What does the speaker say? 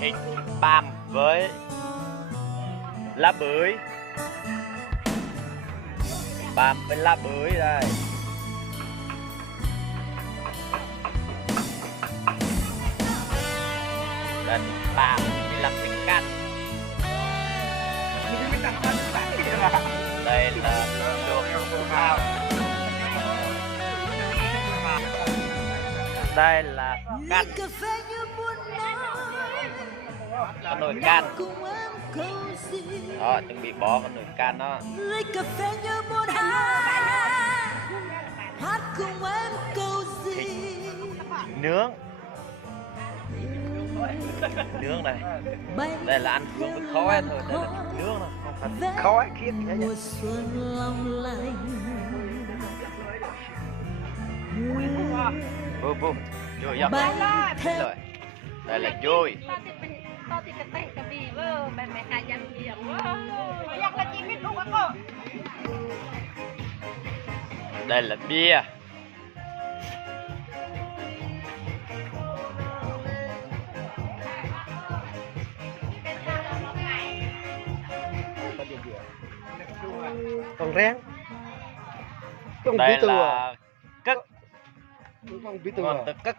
Thịt băm với lá bưởi, băm với lá bưởi đây. Lần băm đi làm thịt canh. Đây là luộc thao. Đây là canh, cái nồi canh đó, chuẩn bị bỏ cái nồi canh đó. Thịt nướng, nướng này, đây là ăn thường với khói thôi, đây là thịt nướng thôi, không phải khói khiếp gì hết. Vô vô rồi dọc rồi, đây là vui. Đây là bia. Còn rén. Đây là cất, ngon ngon từ cất.